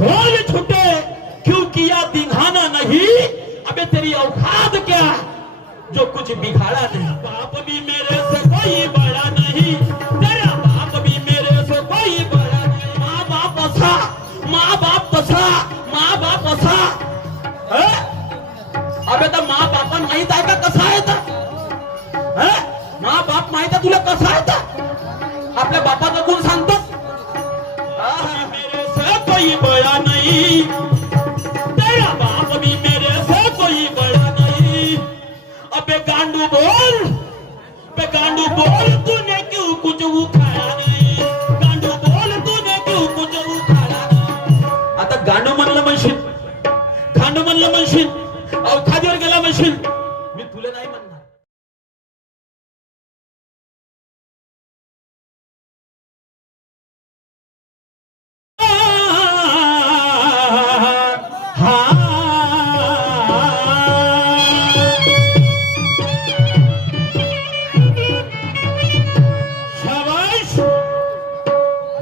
खोल छूटे क्यों किया दिखाना नहीं, अबे तेरी औकात क्या जो कुछ बिगाड़ा नहीं। बाप भी मेरे से कोई बड़ा नहीं, तेरा बाप भी मेरे से कोई बड़ा नहीं। माँ बाप असा, माँ बाप तसा, माँ बाप असा। अबे तर माँ बापा माहित आहे का कसा आहे तर? माँ बाप माहित आहे तुला कसा आहे तर? आपल्या बापाचा गुण सांगतोस? मेरे से कोई बड़ा नहीं, तेरा बाप भी मेरे से कोई बड़ा नहीं। अबे गांडू बोल, बे गांडू बोल, तूने क्यों कुछ उखाड़ा नहीं? गांडू बोल, तूने क्यों कुछ उखाड़ा नहीं? आता गांडू म्हणलं म्हणशील, गांडू म्हणलं म्हणशील, अवखादीवर गेला म्हणशील, मी तुला नाही म्हणणार.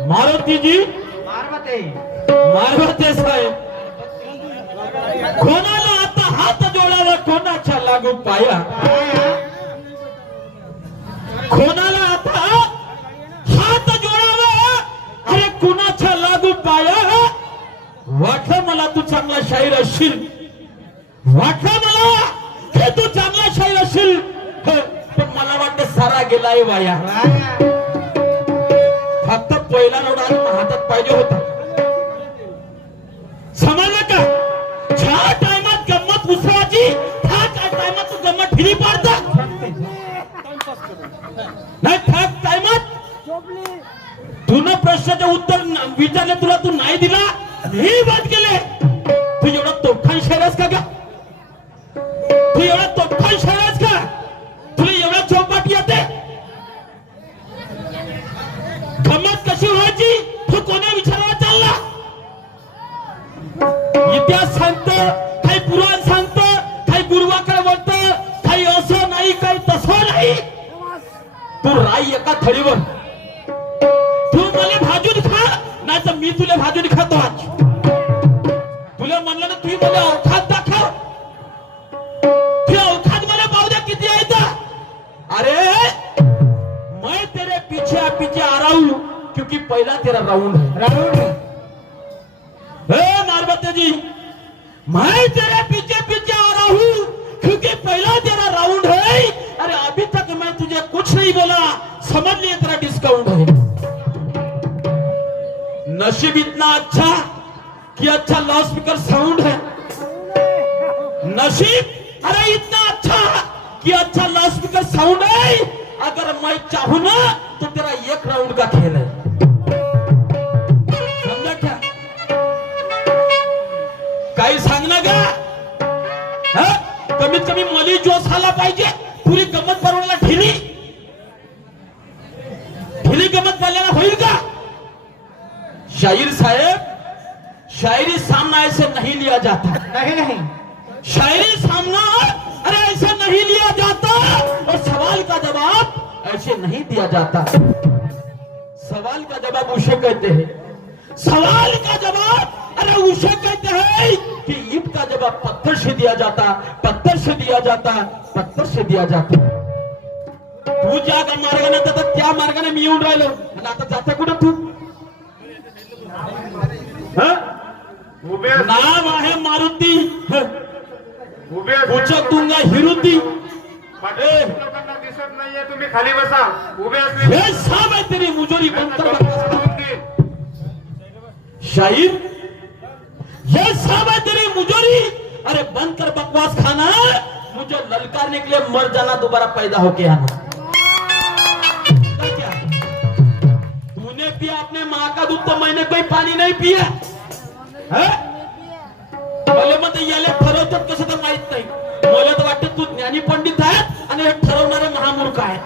मारुतीजी, मारुती साहेब, कोणाला आता हात जोडावा, कोणाच्या लागू पाया? कोणाला आता हात जोडावा, अरे कोणाच्या लागू पाया? वाटलं मला तू चांगला शाहीर असशील, वाटलं मला की तू चांगला शाहीर असशील, पण मला वाटतं सारा गेलाय वाया. फक्त पहिला रोड हातात पाहिजे होता. समजलं का? ज्या टायमात गंमत उसवायची त्या टायमात तू गंमत ढिली पाडता नाही. त्या टायमात तू न प्रश्नाचे उत्तर विचारले, तुला तू नाही दिला, हे बाद केले. तू एवढा तोफखान शाहीर का ग? तू एवढा तोफखान शाहीर का? तुला एवढा चौपाटी येते? गंमत कशी व्हायची तू कोणी विचारायला चालला? इतिहास सांगतो, काही पुराण सांगतो, काही गुरुवाकडे बोलतो, काही असं नाही, काही तसं नाही. तू राई एका थडीवर, तू मला भाजून खा, नाही तर मी तुला भाजून खातो. आज तुला म्हणलं ना, तुम्ही मला अवखात दाखव, ती अवखात मला पाहू द्या किती आहे तर. अरे मैं तेरे पीछे पीछे आ रहा हूं क्योंकि पहला तेरा राउंड है. मारबते जी, मैं तेरे पीछे पीछे आ रहा हूं क्योंकि पहला तेरा राउंड है. अरे अभी तक मैं तुझे कुछ नहीं बोला, समझ लिए तेरा डिस्काउंट है. नसीब इतना अच्छा कि अच्छा लाउड स्पीकर साउंड है. नसीब अरे इतना अच्छा कि अच्छा लाउड स्पीकर साउंड है. अगर मैं चाहूं ना तो तेरा एक राउंड का खेल है. समझा क्या? काही सांगना का? कमीत कमी मली जोश आला पाहिजे. पुरी गंमत परवडायला ढिली ढिली गंमत बोलायला होईल का? शाहीर साहेब, शायरी सामना ऐसे नहीं लिया जाता. नहीं, शायरी सामना अरे ऐसे नहीं लिया जाता, और सवाल का जवाब ऐसे नहीं दिया जाता. सवाल का जवाब उसे कहते हैं, सवाल का जवाब अरे उसे कहते हैं कि ईंट का जवाब पत्थर से दिया जाता, पत्थर से दिया जाता, पत्थर से दिया जाता. तू ज्या मार्गाने जाता त्या मार्गाने मी येऊन राहिलो. आता जाता कुठं तू? नाम आहे मारुती, उचकूंगा हिरुती. लोकांना दिसत नाहीये, तुम्ही खाली बसा. उभे असले हे सब है तेरी मुजोरी बनकर शाहीर, ये सब है तेरी मुजोरी. अरे बनकर बकवास खाना, मुझे ललकारने के लिए मर जाना, दोबारा पैदा होके आना. क्या तूने पिया अपने माँ का दूध तो मैंने कोई पानी नहीं पिया. मला मग याला ठरवतात कसं तर माहित नाही. मला तर वाटतं तू ज्ञानी पंडित आहेत आणि हे ठरवणारे महामूर्ख आहेत.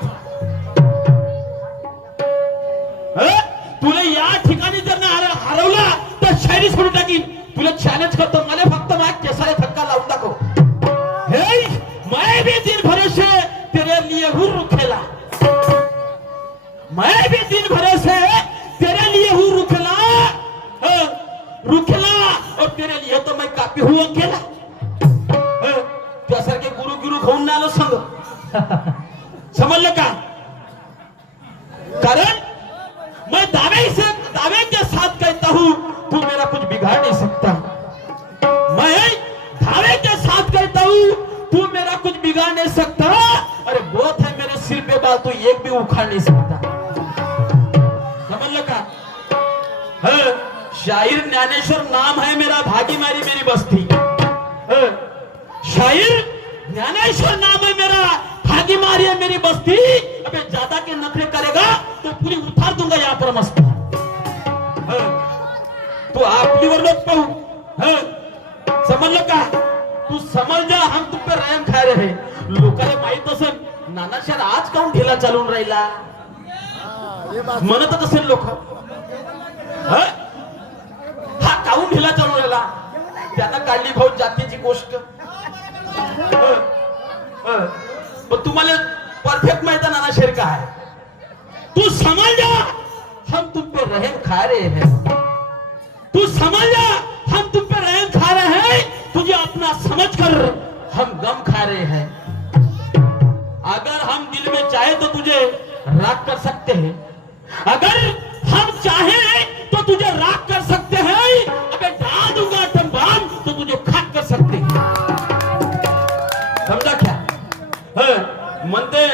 तुला या ठिकाणी जर नाही हरवला तर शायरी सोडून टाकीन. तुला चॅलेंज करतो, मला फक्त माझ्या केसाला धक्का लावून दाखव. हे मैं भी दिन भरोसे तेरे लिए हूँ रुखेला, मैं भी दिन भरोसे तेरे लिए हूँ रुखेला. रुखेला ये तो मैं कापी हुआ केला त्यासारखे गुरु गुरु खाऊन नाही आलो संग समजलं का कारण मैं दावे के साथ कहता हूं तू मेरा कुछ बिगाड़ नहीं सकता मैं दावे के साथ कहता हूं तू मेरा कुछ बिगाड़ नहीं सकता अरे बहुत है मेरे सिर पे बाल तू एक भी उखाड़ नहीं सकता समझ लो का शायर ज्ञानेश्वर नाम है मेरा भागी मारी मेरी बस्ती शायर ज्ञानेश्वर नाम है मेरा भागी मारी है मेरी बस्ती अबे ज्यादा के नखरे करेगा तो पूरी उतार दूंगा यहाँ पर मस्त तू आपलीवर लोग पाहू समझ लो का तू समज जा हम तुम पे रहम खा रहे लोकांना माहित असेल नानाशर आज काऊन ढिला चालून राहिला म्हणत असेल लोक हा काऊन ढिला चालून राहिला त्यांना काढली भाऊ जातीची गोष्ट पण तुम्हाला परफेक्ट माहित आहे नानाशेर का है तू समझ जा हम तुम पे रहम खा रहे हैं तू समझ जा हम तुम पे रहम खा रहे हैं तुझे अपना समझकर हम गम खा रहे हैं अगर हम दिल में चाहे तो तुझे राग कर सकते हैं अगर हम चाहे तो तुझे राग कर सकते हैं अबे डाल दूंगा टम्बाम तो तुझे खाक कर सकते हैं समझा क्या म्हणते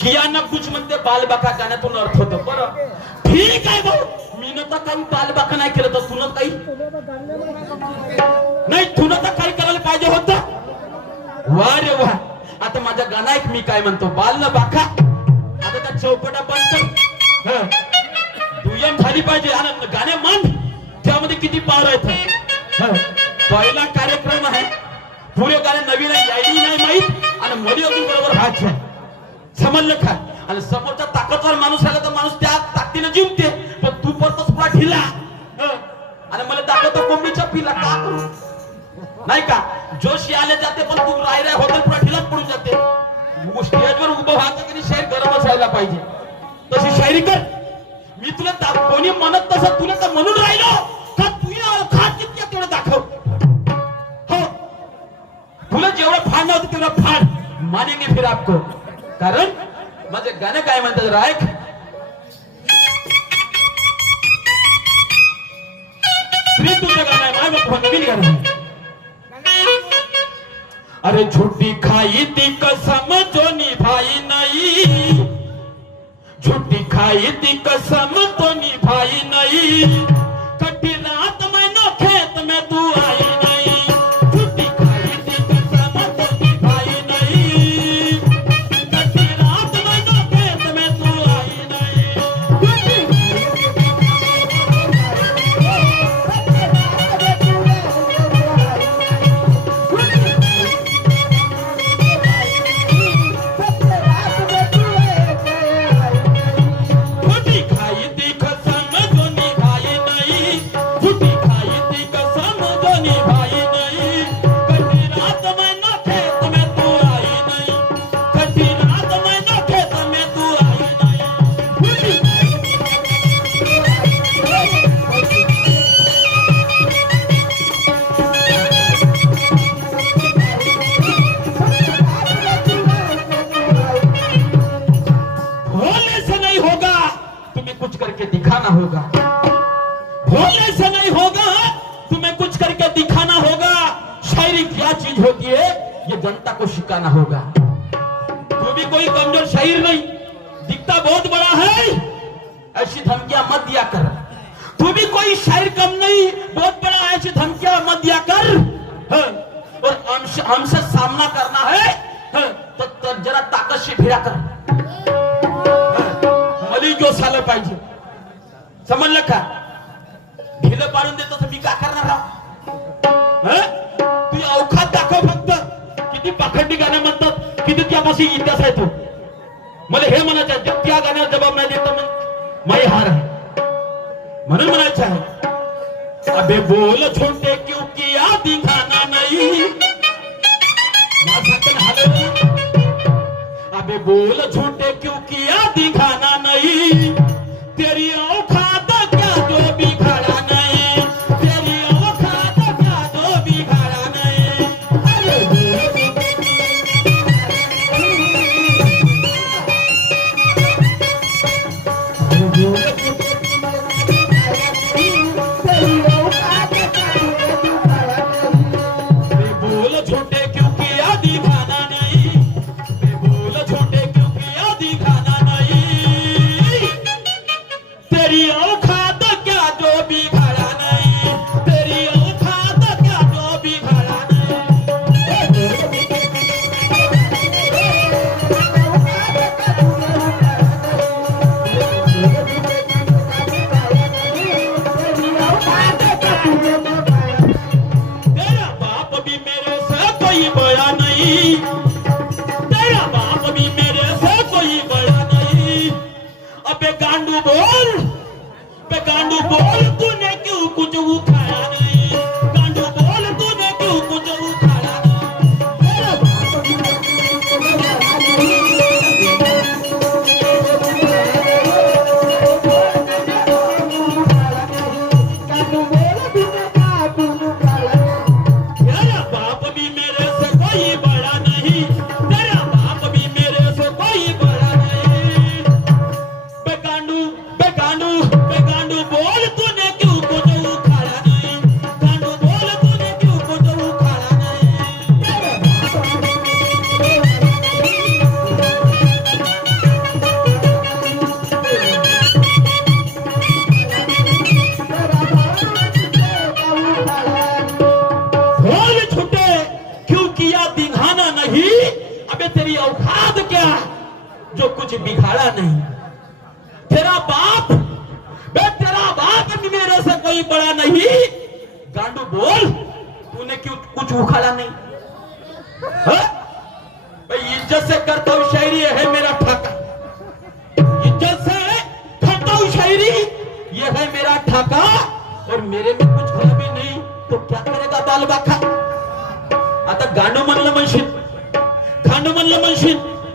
किया ना कुछ म्हणते बालबाका गाण्यातून अर्थ होतो बरं ठीक आहे भाऊ मी तर काही बालबाका नाही केलं तर तुला काही नाही तुला तर काही करायला पाहिजे होतं वा रे वा आता माझ्या गाणं मी काय म्हणतो बाल न बाका आता त्या चौपटा बंद कर दुय्यम झाली पाहिजे आणि गाणे मान त्यामध्ये किती पावर आहेत पहिला कार्यक्रम आहे पुरे गाणे नवीन यायली नाही माहित आणि मध्ये अजून बरोबर हाच आहे समजलं का आणि समोरचा ताकदवर माणूस आला तर माणूस त्या ताकदीने जिंकते पण तू परतच पुढा ढिला आणि मला दाखवतो कोंबडीच्या पिला का करू नाही का जोशी आले जाते पण तू राय होtel पुढा ढिलाच पडून जाते स्टेजवर उभं व्हायचं की शायर गरमच व्हायला पाहिजे तशी शायरी कर मी तुला कोणी म्हणत तसं तुला तर म्हणून राहिलो का तुझ्या अवकात किती तेवढं दाखव हो तुला जेवढं फाडणं होतं तेवढं फाड मानेंगे फिर आपको कारण माझे गाणं काय म्हणतात रायक स्त्री तुझं गाणं आहे माय बाप नवीन गाणं आहे अरे झूठी खाई थी कसम जो निभाई नहीं झूठी खाई थी कसम तो निभाई नहीं कटी रात में नो खेत में तू आई नहीं झूठी खाई थी कसम तो निभाई नहीं कटी रात में नो खेत में तू आई नहीं होगा भोले से नहीं होगा तुम्हें कुछ करके दिखाना होगा शायरी क्या चीज होती है ये जनता को सिखाना होगा तू भी कोई कमजोर शायर नहीं दिखता बहुत बड़ा है ऐसी धमकियां मत दिया कर तू भी कोई शायर कम नहीं बहुत बड़ा है ऐसी धमकियां मत दिया कर और हमसे सामना करना है तो जरा ताकत से भिड़ा कर मली जो साल पाहिजे समजलं का ढिलं पाडून देतो तर मी का करणार तू अवकात दाखव फक्त किती पाखंडी गाणं म्हणतात किती त्यापाशी इतिहास आहे तो मला हे म्हणायचं आहे त्या गाण्यावर जबाब नाही देत मग माई हार आहे म्हणून म्हणायचं आहे अबे बोल छोटे क्यों किया दिखाना नहीं अबे बोल छोटे क्यों किया दिखाना नहीं तेरी औकात क्या जो बिखरा नहीं तेरी औकात बोल बे गांडू बोल तूने क्यों कुछ उखाड़ा नहीं गांडू बोल तूने क्यों कुछ उखाड़ा तेरा बाप भी मेरे से कोई बड़ा नहीं तेरा बाप भी मेरे से कोई बड़ा नहीं बे गांडू बोल तूने क्यों कुछ उखाड़ा नहीं गांडू बोल तूने क्यों कुछ उखाड़ा नहीं बोल छुटे क्यों किया दिखाना नहीं अबे तेरी औकात क्या जो कुछ बिगाड़ा नहीं तेरा बाप भी मेरे से कोई बड़ा नहीं गांडू बोल तूने क्यों कुछ उखाड़ा नहीं हाँ? भाई इज्जत से करता हूं शायरी है मेरा ठाका इज्जत से करता हूं शायरी ये है मेरा ठाका और मेरे में कुछ खराबी नहीं तो क्या करेगा बाल बाखा आता गांडू म्हणलं म्हणशील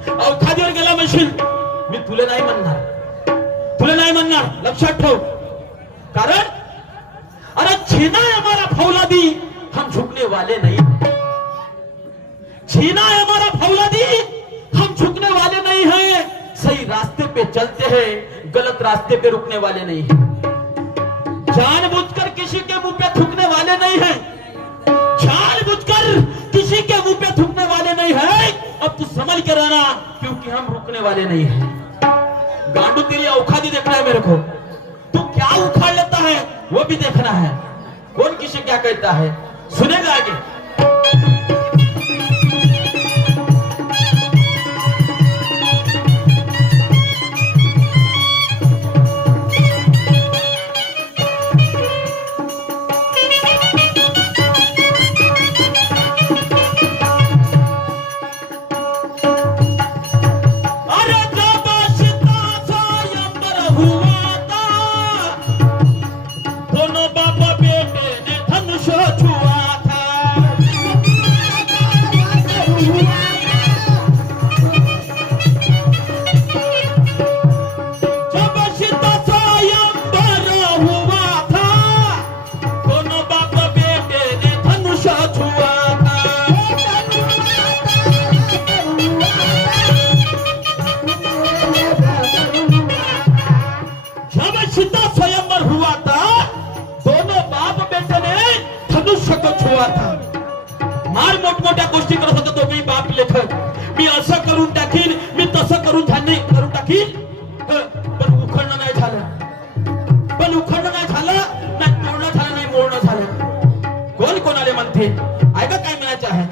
अवखादीवर गेला म्हणशील मी तुला नाही म्हणणार लक्षात ठेव कारण अरे छीना है हमारा फौलादी हम झुकने वाले नहीं छीना है हमारा फौलादी हम झुकने वाले नहीं हैं सही रास्ते पे चलते हैं गलत रास्ते पे रुकने वाले नहीं हैं जानबूझकर किसी के मुंह पे थूकने वाले नहीं हैं जानबूझकर किसी के मुंह पे थूकने वाले नहीं हैं अब तू समझ के रहना क्योंकि हम रुकने वाले नहीं हैं गांडू तेरी औकाती देखना है मेरे को तू क्या उखाड़ लेता है वो भी देखना है कौन किसे क्या कहता है सुनेगा आगे अरे जब सीता स्वयंवर हुआ था दोनों बाप बेटे ने धनुष छुआ था जब सीता स्वयंवर हुआ था दोनों बाप बेटे ने धनुष छुआ था जब सीता स्वयंवर हुआ था दोनों बाप बेटे ने धनुष्य को छुआ था मार मोठमोठ्या गोष्टी करत होता दोघेही बाप लेखक मी असं करून टाकीन मी तसं करून टाकीन पण उखडणं नाही झालं नाही तोडणं झालं नाही मोडणं झालं कोण कोणाले म्हणते ऐका काय म्हणायचं आहे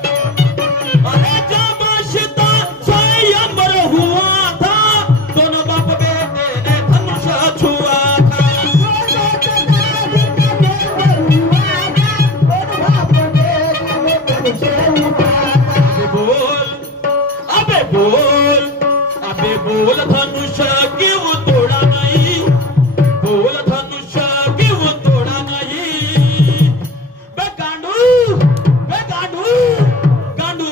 अरे जब सीता स्वयंवर हुआ था दोनों बाप बेटे ने धनुष छुआ था अबे बोल धनुष क्यों तोड़ा नहीं बोल धनुष क्यों तोड़ा नहीं बे गांडू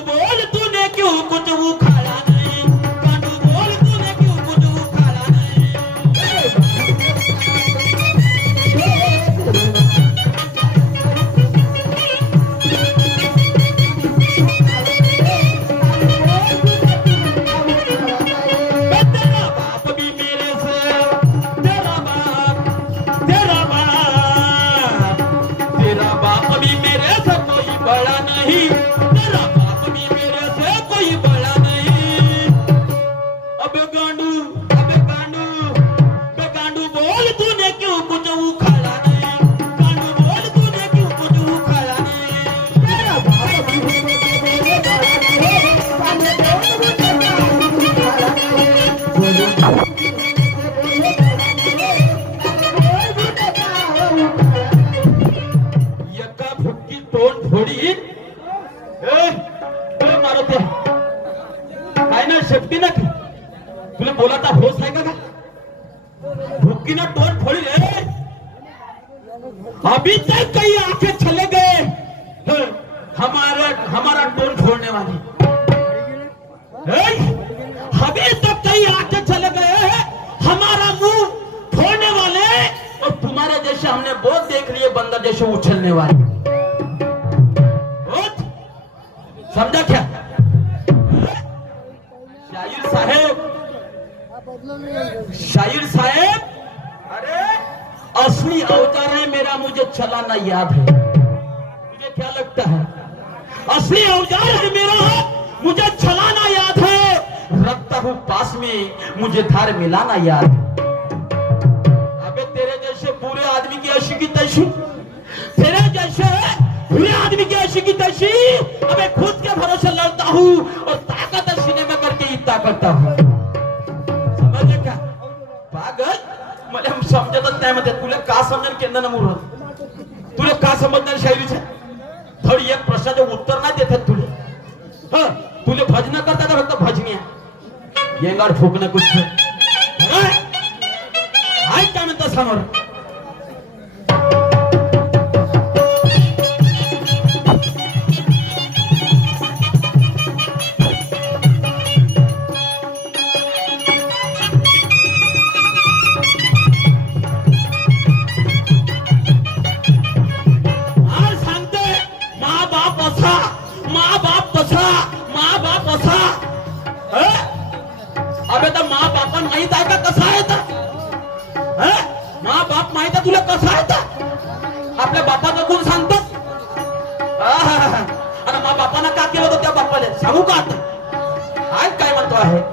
बोल तूने क्यों कुछ उखाड़ा नहीं गांडू बोल तूने क्यों कुछ उखाड़ा नहीं बे तेरा बाप भी मेरे से तेरा बाप भी मेरे से कोई बड़ा नहीं तेरा बाप भी मेरे से कोई बड़ा नहीं अबे गांडू बोल तूने क्यों कुछ उखाड़ा नहीं गांडू बोल तूने क्यों कुछ उखाड़ा नहीं एका भुक्की तोंड फोडीन मारो भुकती ना तू तुला बोलाचा होश आहे का भुक्की ना टोन फोड़ी रे अभी तक कई आंखें चले गए हमारा टोन फोड़ने वाली अभी तक कई आंखें चले गए हैं हमारा मुंह फोड़ने वाले और तुम्हारे जैसे हमने बहुत देख लिए बंदर जैसे उछलने वाले समझा क्या शायर साहेब अरे असली अवतार है मेरा मुझे चलाना याद है मुझे क्या लगता है असली औजार है मेरा मुझे चलाना याद है रखता हूँ पास में मुझे धार मिलाना याद है अबे तेरे जैसे पूरे आदमी की ऐसी की तैसी तेरे जैसे पूरे आदमी की ऐसी की तैसी अबे खुद के भरोसे लड़ता हूँ और ताकत सीने में करके इतना करता हूँ समझे क्या पागल मला समजतच नाही मध्ये तुला का समजेल केंद्र नमूर तुला का समजणार शायरीचे थोडी एक प्रश्नाचे उत्तर नाही देतात तुला तुले भजन करता का फक्त भजनिया येंगार फुकणं कुछ ऐक काय म्हणता समोर अबे तर माँ बापा माहित आहे का कसा आहे माँ बाप माहित आहे तुला कसा आहे आपल्या बापाचा गुण सांगतो आणि माँ बापानं का केलं होतं त्या बापाला सांगू का आता आज काय म्हणतो आहे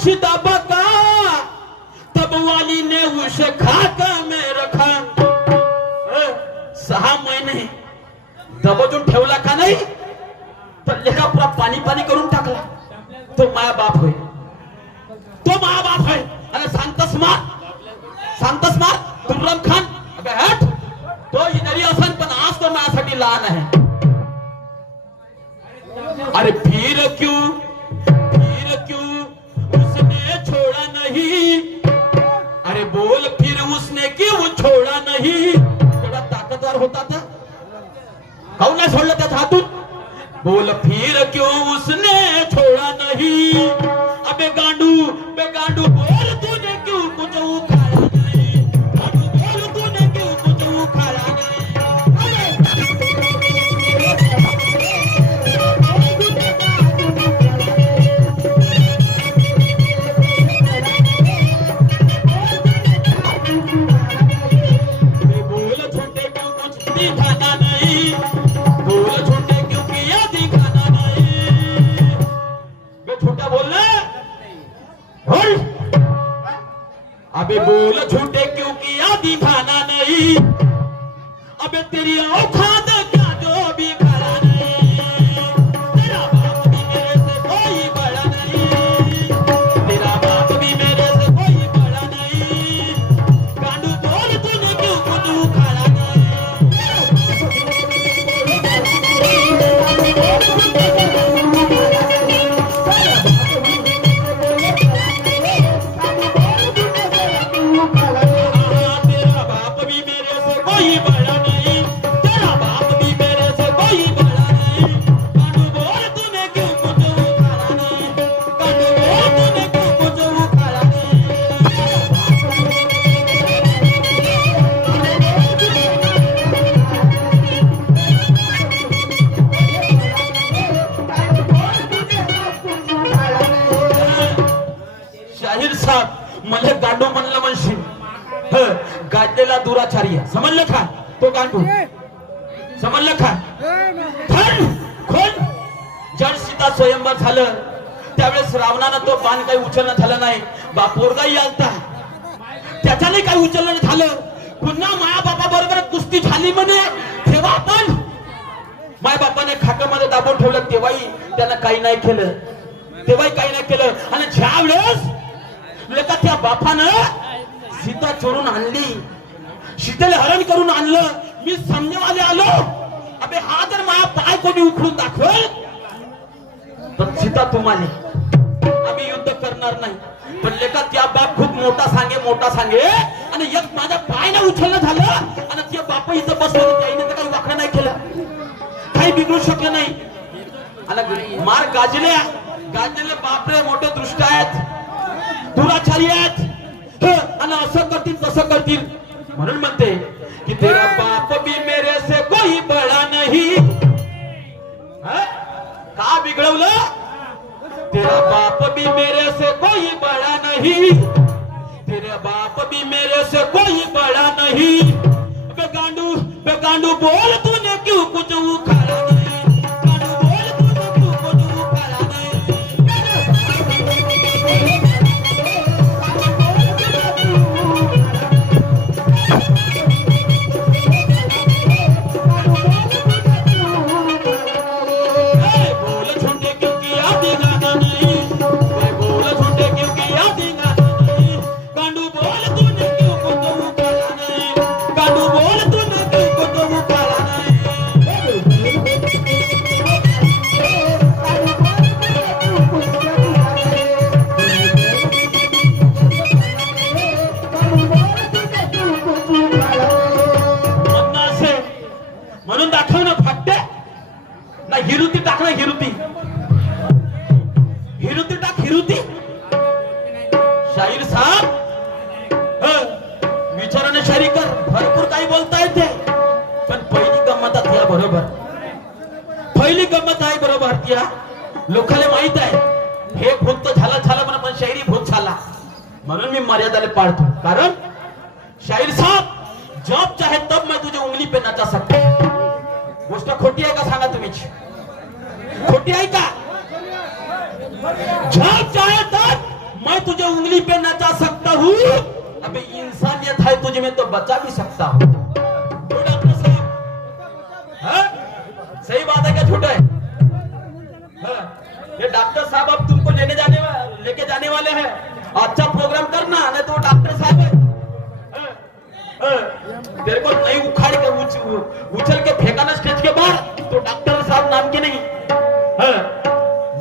सीधा बका तब वाली ने उसे खाकर में रखा 6 महिने दबोजून ठेवला का नाही तर लेखा पुरा पाणी पाणी करून टाकला तो माया बाप होय आणि सांगतस मार तुर्रम खान अबे हट तो इधरी असन पण आज तो माझ्यासाठी लहान आहे अरे फिर क्यों छोड़ा नहीं अरे बोल फिर उसने क्यों छोड़ा नहीं थोड़ा ताकतवर होता था काहून नाही सोडलं त्यात हातून बोल फिर क्यों उसने छोड़ा नहीं अबे गांडू बोल तूने क्यों कुछ उखाड़ा नहीं गांडू बोल तूने क्यों कुछ उखाड़ा अबे बोल झूठे क्यों किया दिखाना नहीं अबे तेरी औकात क्या जो भी खड़ा नहीं तेरा बाप भी मेरे से कोई बड़ा नहीं तेरा बाप भी मेरे से कोई बड़ा नहीं गांडू बोल तूने क्यों कुछ उखाड़ा तेरा बाप भी मेरे से कोई बड़ा नहीं तेरा साहेब मला गांडू म्हणलं म्हणशील. गाडलेला दुराचार्य समजलं का? तो गांडू समजलं का? कोण जड सीता स्वयंवर झालं त्यावेळेस रावणानं तो बाण काही उचलणं झालं नाही. बापोरगाही आलता त्याच्याने काही उचलणं झालं. पुन्हा माया बापा बरोबर कुस्ती झाली म्हणे. तेव्हा पण माय बापाने खाकामध्ये दाबून ठेवलं तेव्हाही त्यानं काही नाही केलं. तेव्हाही काही नाही केलं. आणि ज्या वेळेस लेका त्या बापानं सीता चोरून आणली, सीतेला हरण करून आणलं, मी समजेवाले आलो. अबे हा जर माझा पाय कोणी उखडून दाखवल तर सीता तुम्हाला आम्ही युद्ध करणार नाही. पण लेका त्या बाप खूप मोठा सांगे आणि एक माझा पाय ना उचलणं झालं आणि ते बाप इथं बसले त्याने तर काही वाकडं नाही केलं, काही बिघडू शकलं नाही. आणि मार गाजले बापरे मोठे दृष्ट आहेत, दुराचारी आहेत. आणि असं करतील तसं करतील म्हणून म्हणते की तेरा बाप भी मेरे से कोई बड़ा नहीं. का बिघडवलं? तेरा बाप भी मेरे से कोई बड़ा नहीं, तेरा बाप भी मेरे से कोई बड़ा नहीं. बेगांडू बोल तूने क्यों कुछ उखाड़ा नहीं, गांडू बोल तूने क्यों कुछ उखाड़ा नहीं. म्हणून दाखव ना फाटे ना. हिरुती टाक ना, हिरुती टाक. शाहीर साहेब विचाराने शायरी कर. भरपूर काही बोलता येते पण पहिली गंमत या बरोबर, पहिली गंमत आहे बरोबर. त्या लोकांना माहित आहे हे भूत तर झाला पण शायरी भूत झाला. म्हणून मी मर्यादाला पाळतो. कारण शाहीर साहब जब चाहे तब मैं तुझे उंगली पे नचा सकता. गोष्ट खोटी आहे का सांगा तुम्हीच? खोटी आहे का? जब चाहे तब मैं तुझे उंगली पे नचा सकता हूँ. अबे इंसानियत है तुझे में तो बचा भी सकता हूँ. डॉक्टर साहब सही बात है क्या झूठ है? ये डॉक्टर साहब अब तुमको लेके जाने वाले हैं. अच्छा प्रोग्राम करना नहीं तो डॉक्टर साहब है. तेरे को नहीं उखाड़ के उछल के फेंकाना स्टेज के बाहर तो डॉक्टर साहब नाम के नहीं.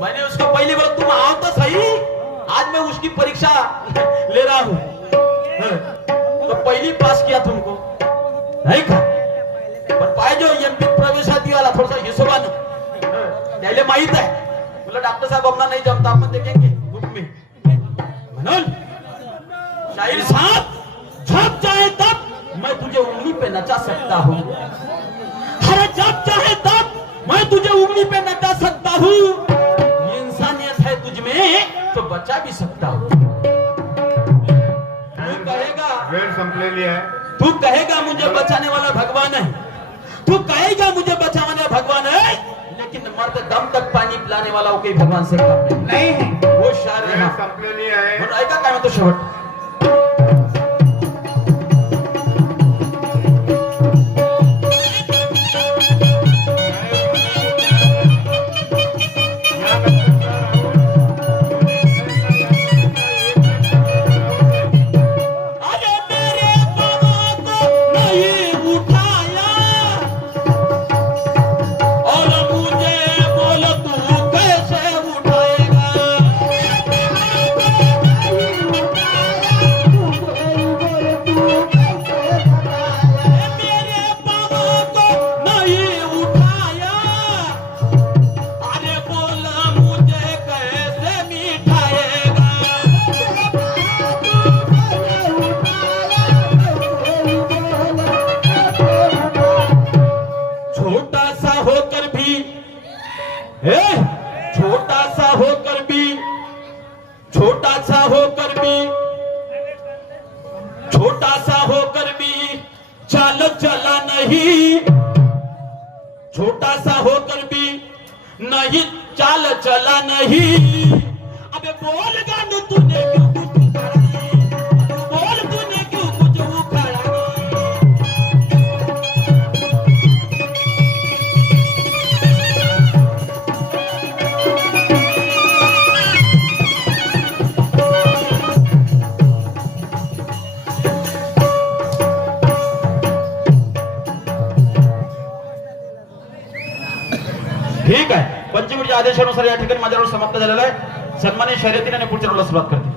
मैंने उसको पहली बार तुम आओ तो सही, आज मैं उसकी परीक्षा ले रहा हूँ. तो पहली पास किया तुमको नहीं का पण पाहिजे एमपी प्रवेशात आला थोडासा हिशोबानं त्याला माहित आहे. बोला डॉक्टर साहब अपना नहीं जमता अपन देखेंगे ग्रुप में. म्हणून शाहीर साहब जब चाहे तब मैं तुझे उंगली पे नचा सकता हूँ. अरे जब चाहे तब मैं तुझे उंगली पे नचा सकता हूँ. इंसानियत है तुझ में तो बचा भी सकता हूँ. तू कहेगा वेळ संपलेली आहे. तू कहेगा मुझे बचाने वाला भगवान है, तू कहेगा मुझे बचाने वाला भगवान है, लेकिन मरते दम तक पानी पिलाने वाला कोई भगवान से कम नहीं है. वो शायर वेळ है. संपलेली आहे. म्हणून ऐका काय म्हणतो शेवट. छोटा सा होकर भी चाल चला नहीं, छोटा सा होकर भी नहीं चाल चला नहीं। अबे बोल गानू तूने क्यों कुछ उखाड़ा नहीं, बोल तूने क्यों कुछ उखाड़ा नहीं। ठीक आहे, पंचमीच्या आदेशानुसार या ठिकाणी माझ्या रोल समाप्त झालेला आहे. सन्मानित शर्यतीने पुढच्या रोलला सुरुवात करते.